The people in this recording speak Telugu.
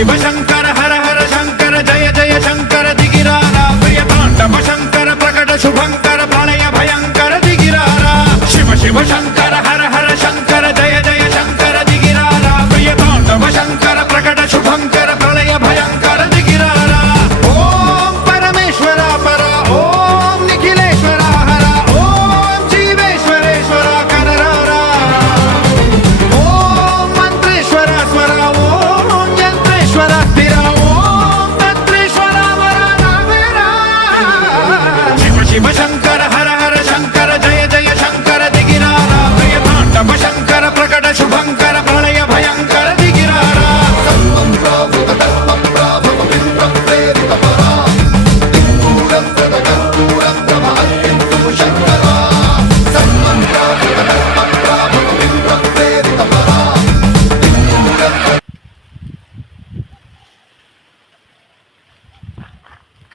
శివ శంకర హర హర శంకర జయ జయ శంకర దిగిరారా ప్రియ తాండవ శంకర ప్రకట శుభంకర ప్రళయ భయంకర దిగిరారా శివ శివ శంకర